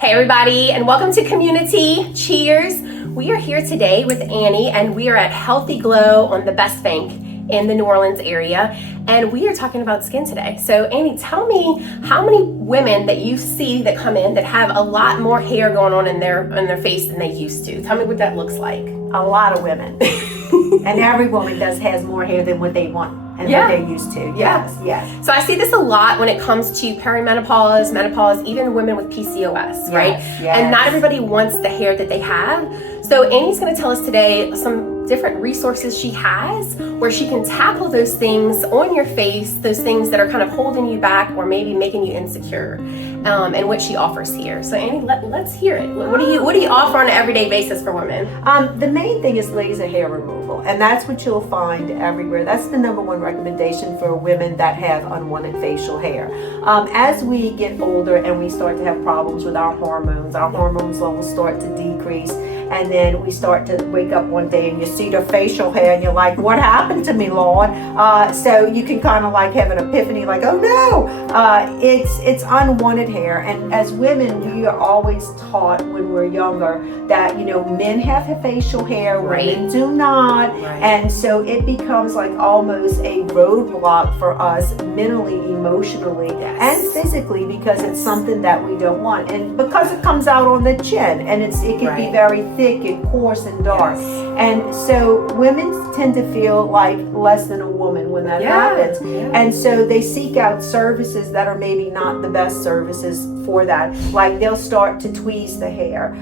Hey everybody, and welcome to CommuniTEA. Cheers! We are here today with Annie, and we are at Healthy Glow on the Best Bank in the New Orleans area, and we are talking about skin today. So Annie, tell me how many women that you see that come in that have a lot more hair going on in their face than they used to. Tell me what that looks like. A lot of women. And every woman has more hair than what they want and what they're used to. Yes. So I see this a lot when it comes to perimenopause, menopause, even women with PCOS, right? Yes. And not everybody wants the hair that they have. So Annie's going to tell us today some different resources she has where she can tackle those things on your face, those things that are kind of holding you back or maybe making you insecure, and what she offers here. So Annie, let's hear it. What do you offer on an everyday basis for women? The main thing is laser hair removal, and that's what you'll find everywhere. That's the number one recommendation for women that have unwanted facial hair. As we get older and we start to have problems with our hormones levels start to decrease, and then we start to wake up one day and you see the facial hair and you're like, what happened to me, Lord? So you can kind of like have an epiphany, like, oh no, it's unwanted hair. And as women, we are always taught when we're younger that, men have facial hair, women do not. Right. And so it becomes like almost a roadblock for us mentally, emotionally, and physically, because it's something that we don't want. And because it comes out on the chin, and it can be very thick and coarse and dark. And so women tend to feel like less than a woman when that happens. And so they seek out services that are maybe not the best services for that. Like they'll start to tweeze the hair.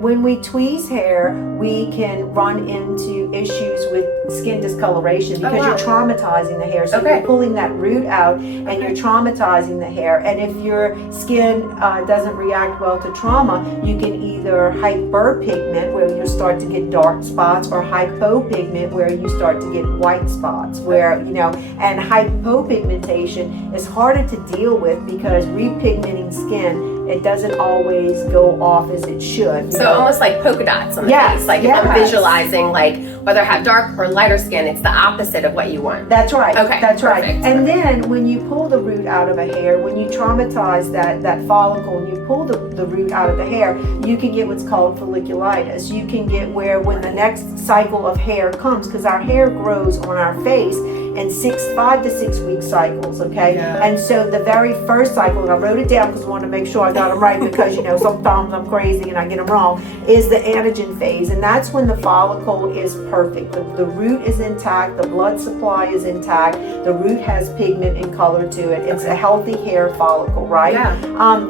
When we tweeze hair, we can run into issues with skin discoloration because you're traumatizing the hair. So you're pulling that root out and you're traumatizing the hair. And if your skin doesn't react well to trauma, you can either hyperpigment, where you start to get dark spots, or hypopigment, where you start to get white spots, and hypopigmentation is harder to deal with because repigmenting skin, it doesn't always go off as it should. So almost like polka dots on the face. Like if I'm visualizing, like whether I have dark or lighter skin, it's the opposite of what you want. That's right. Okay. That's right. And then when you pull the root out of a hair, when you traumatize that follicle and you pull the root out of the hair, you can get what's called folliculitis. You can get where when the next cycle of hair comes, because our hair grows on our face in 5 to 6 week cycles, okay? And so the very first cycle, and I wrote it down because I wanted to make sure I got them right, because sometimes I'm crazy and I get them wrong, is the anagen phase. And that's when the follicle is perfect. The root is intact, the blood supply is intact, the root has pigment and color to it. It's a healthy hair follicle, right?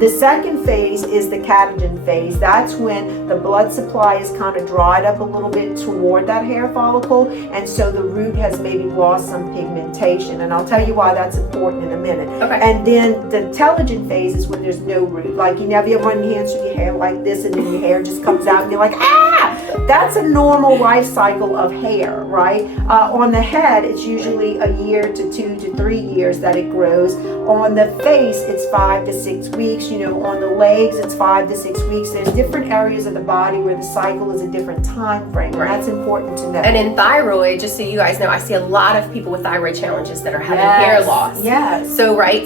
The second phase is the catagen phase. That's when the blood supply is kind of dried up a little bit toward that hair follicle, and so the root has maybe lost some pigmentation, and I'll tell you why that's important in a minute. And then the telogen phase is when there's no root. Like you ever run your hands through your hair like this, and then your hair just comes out, and you're like, that's a normal life cycle of hair, right? On the head, it's usually a year to 2 to 3 years that it grows. On the face, it's 5 to 6 weeks. On the legs, it's 5 to 6 weeks. There's different areas of the body where the cycle is a different time frame, and that's important to know. And in thyroid, just so you guys know, I see a lot of people with thyroid challenges that are having hair loss.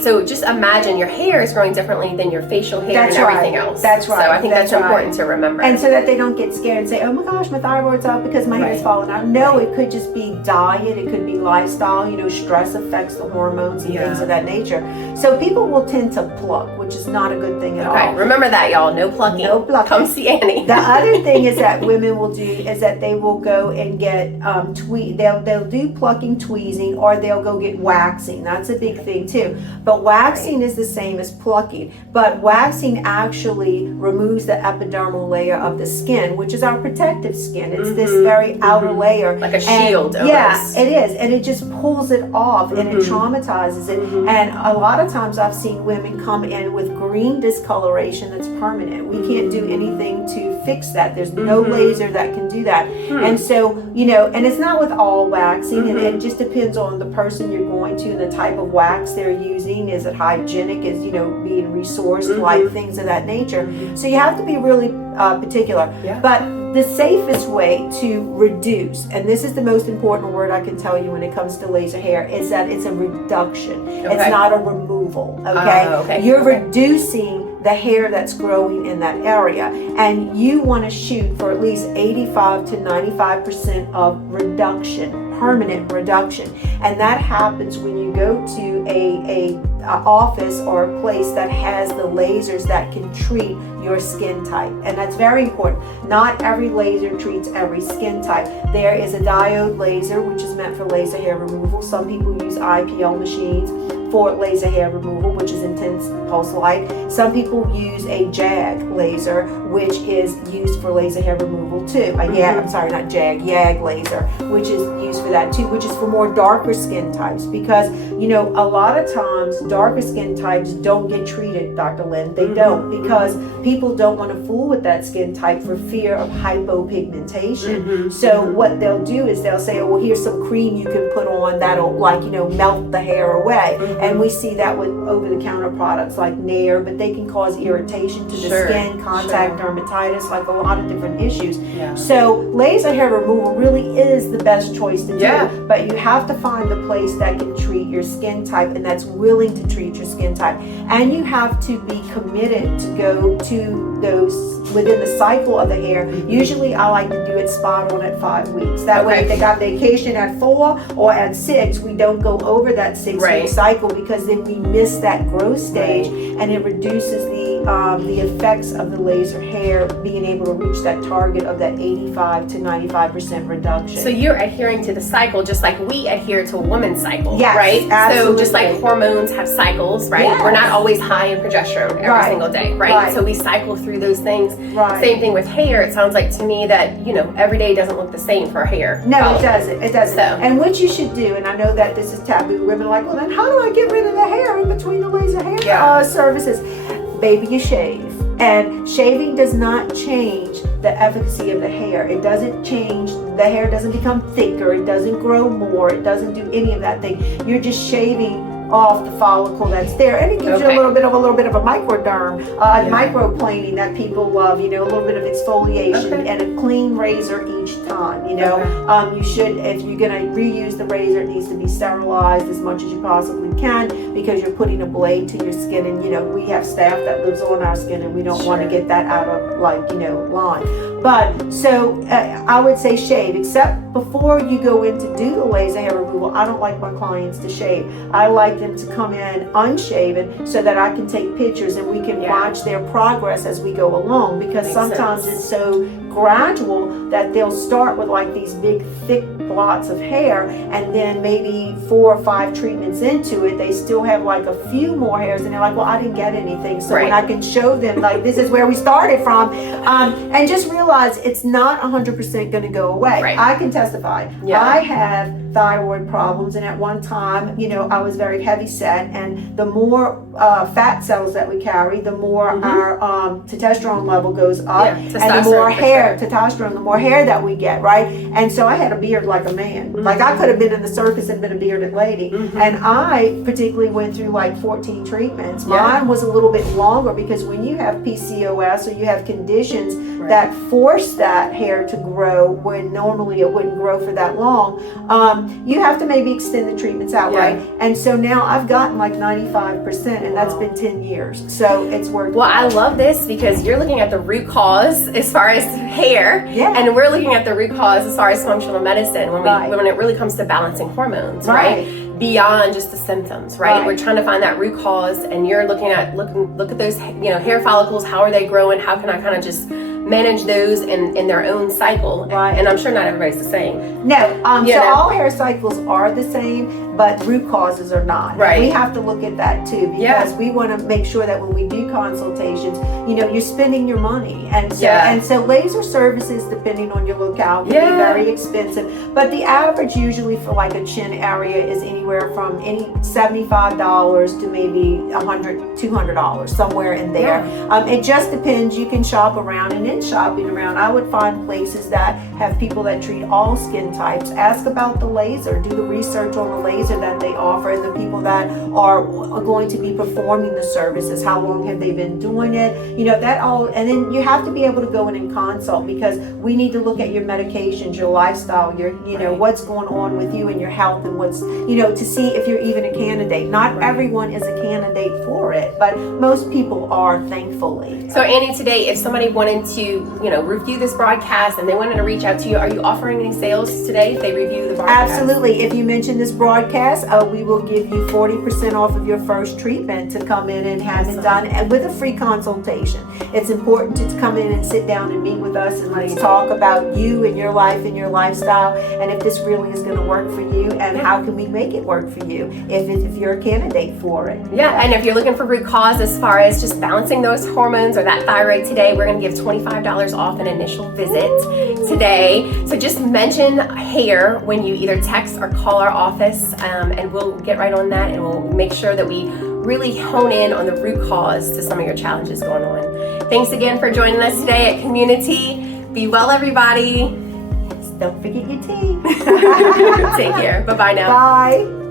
So just imagine your hair is growing differently than your facial hair and everything else. That's right. So I think that's important to remember. And so that they don't get scared and say, oh my gosh, my thyroid's up because my hair is falling out. No, it could just be diet, it could be lifestyle, stress affects the hormones and things of that nature. So people will tend to pluck, which is not a good thing at all. Remember that, y'all. No plucking. No plucking. Come see Annie. The other thing is that women will do is that they will go and get they'll do plucking, tweezing, or they'll go get waxing. That's a big thing too. But waxing is the same as plucking, but waxing actually removes the epidermal layer of the skin, which is our protective skin. It's this very outer layer, like a shield. Yeah, it is, and it just pulls it off and it traumatizes it. And a lot of times I've seen women come in with green discoloration that's permanent. We can't do anything to fix that. There's no laser that can do that. And so, and it's not with all waxing, and it just depends on the person you're going to and the type of wax they're using. Is it hygienic? Is being resourced, like things of that nature. So you have to be really particular. But the safest way to reduce, and this is the most important word I can tell you when it comes to laser hair, is that it's a reduction. It's not a removal. You're reducing the hair that's growing in that area. And you want to shoot for at least 85 to 95% of reduction, permanent reduction. And that happens when you go to a office or a place that has the lasers that can treat your skin type. And that's very important. Not every laser treats every skin type. There is a diode laser, which is meant for laser hair removal. Some people use IPL machines for laser hair removal, which is intense pulse light. Some people use a JAG laser, which is used for laser hair removal too. YAG laser, which is used for that too, which is for more darker skin types, because you know a lot of times darker skin types don't get treated, Dr. Lynn. They don't, because people don't want to fool with that skin type for fear of hypopigmentation. So what they'll do is they'll say, oh, well, here's some cream you can put on that'll melt the hair away. And we see that with over-the-counter products like Nair, but they can cause irritation to the skin, contact dermatitis, like a lot of different issues. So laser hair removal really is the best choice to do, but you have to find the place that can treat your skin type and that's willing to treat your skin type. And you have to be committed to go to those within the cycle of the hair. Usually I like to do it spot on at 5 weeks. That way if they got vacation at 4 or at 6, we don't go over that 6-week cycle, because then we miss that growth stage and it reduces the effects of the laser hair being able to reach that target of that 85 to 95% reduction. So you're adhering to the cycle just like we adhere to a woman's cycle, yes, right? Absolutely. So just like hormones have cycles, right? Yes. We're not always high in progesterone every single day, right? So we cycle through those things. Same thing with hair. It sounds like to me that, you know, every day doesn't look the same for hair. No, it doesn't. It doesn't. And what you should do, and I know that this is taboo, women are like, well, then how do I get rid of the hair in between the laser hair services? Baby, you shave. And shaving does not change the efficacy of the hair. It doesn't change, the hair doesn't become thicker, it doesn't grow more, it doesn't do any of that thing. You're just shaving off the follicle that's there, and it gives you a little bit of a microderm, microplaning that people love, you know, a little bit of exfoliation and a clean razor each time, you know. You should, if you're gonna reuse the razor, it needs to be sterilized as much as you possibly can, because you're putting a blade to your skin, and you know, we have staph that lives on our skin and we don't want to get that out of, like, you know, line. But so I would say shave, except before you go in to do the laser hair removal. I don't like my clients to shave. I like them to come in unshaven so that I can take pictures and we can watch their progress as we go along, because sometimes it's so gradual that they'll start with like these big thick blots of hair, and then maybe 4 or 5 treatments into it they still have like a few more hairs, and they're like, well, I didn't get anything. So when I can show them like this is where we started from, and just realize it's not 100% going to go away. I can testify. I have thyroid problems, and at one time, you know, I was very heavy set, and the more fat cells that we carry, the more our testosterone level goes up, and the more hair, testosterone, the more hair that we get, right? And so I had a beard like a man. Like I could have been in the circus and been a bearded lady. And I particularly went through like 14 treatments. Mine was a little bit longer, because when you have PCOS or you have conditions that force that hair to grow when normally it wouldn't grow for that long, you have to maybe extend the treatments out, right? And so now I've gotten like 95%, and that's been 10 years. So it's worked. Well, I love this because you're looking at the root cause as far as hair, and we're looking at the root cause as far as functional medicine when it really comes to balancing hormones, right? Beyond just the symptoms, right? We're trying to find that root cause, and you're looking at look at those, you know, hair follicles. How are they growing? How can I kind of just manage those in their own cycle? And I'm sure not everybody's the same. No, so all hair cycles are the same, but root causes are not. We have to look at that too, because we want to make sure that when we do consultations, you know, you're spending your money, and so laser services, depending on your locale, can be very expensive. But the average usually for like a chin area is anywhere from $75 to maybe $100, $200, somewhere in there. It just depends. You can shop around, and in shopping around, I would find places that have people that treat all skin types. Ask about the laser. Do the research on the laser. fundraiser that they offer, and the people that are going to be performing the services, how long have they been doing it, that all. And then you have to be able to go in and consult, because we need to look at your medications, your lifestyle, your what's going on with you and your health, and what's to see if you're even a candidate. Not everyone is a candidate for it, but most people are, thankfully. So Annie, today, if somebody wanted to review this broadcast and they wanted to reach out to you, are you offering any sales today if they review the broadcast? Absolutely. If you mention this broadcast, we will give you 40% off of your first treatment to come in and have it done, and with a free consultation. It's important to come in and sit down and meet with us, and let's talk about you and your life and your lifestyle, and if this really is going to work for you, and how can we make it work for you if you're a candidate for it. Yeah, and if you're looking for root cause as far as just balancing those hormones or that thyroid today, we're going to give $25 off an initial visit today. So just mention hair when you either text or call our office, and we'll get right on that, and we'll make sure that we really hone in on the root cause to some of your challenges going on. Thanks again for joining us today at CommuniTEA. Be well, everybody. Don't forget your tea. Take care. Bye-bye now. Bye.